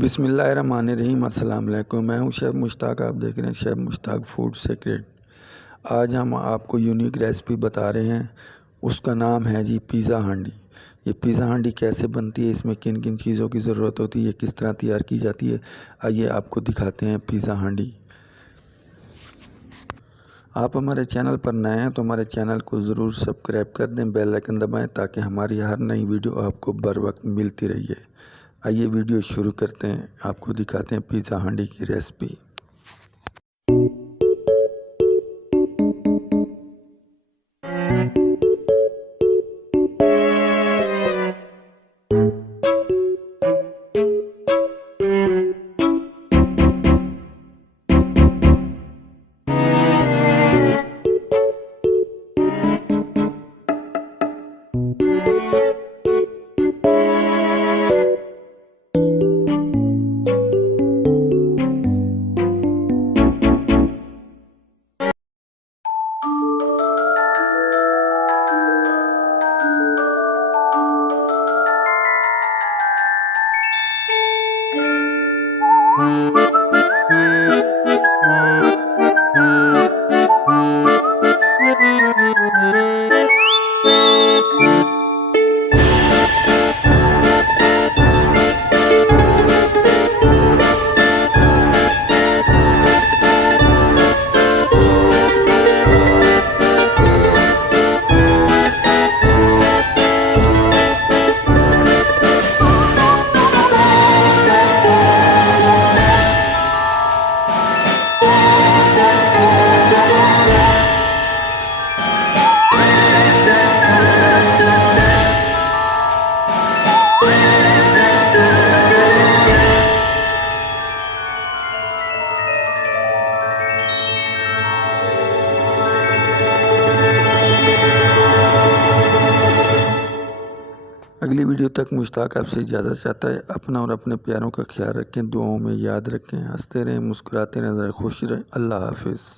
बिस्मिल्लाहिर्रहमानिर्रहीम। अस्सलाम वालेकुम। मैं हूं शेफ़ मुश्ताक। आप देख रहे हैं शेफ़ मुश्ताक फूड सीक्रेट। आज हम आपको यूनिक रेसिपी बता रहे हैं। उसका नाम है जी पिज़्ज़ा हांडी। ये पिज़्ज़ा हांडी कैसे बनती है, इसमें किन किन चीज़ों की ज़रूरत होती है, ये किस तरह तैयार की जाती है, आइए आपको दिखाते हैं पिज़्ज़ा हांडी। आप हमारे चैनल पर नए हैं तो हमारे चैनल को ज़रूर सब्सक्राइब कर दें, बेल आइकन दबाएं ताकि हमारी हर नई वीडियो आपको बर वक्त मिलती रही है। आइए वीडियो शुरू करते हैं, आपको दिखाते हैं पिज़्ज़ा हांडी की रेसिपी। अगली वीडियो तक मुश्ताक आपसे इजाज़त चाहता है। अपना और अपने प्यारों का ख्याल रखें, दुआओं में याद रखें, हंसते रहें, मुस्कुराते रहें, खुश रहें। अल्लाह हाफिज़।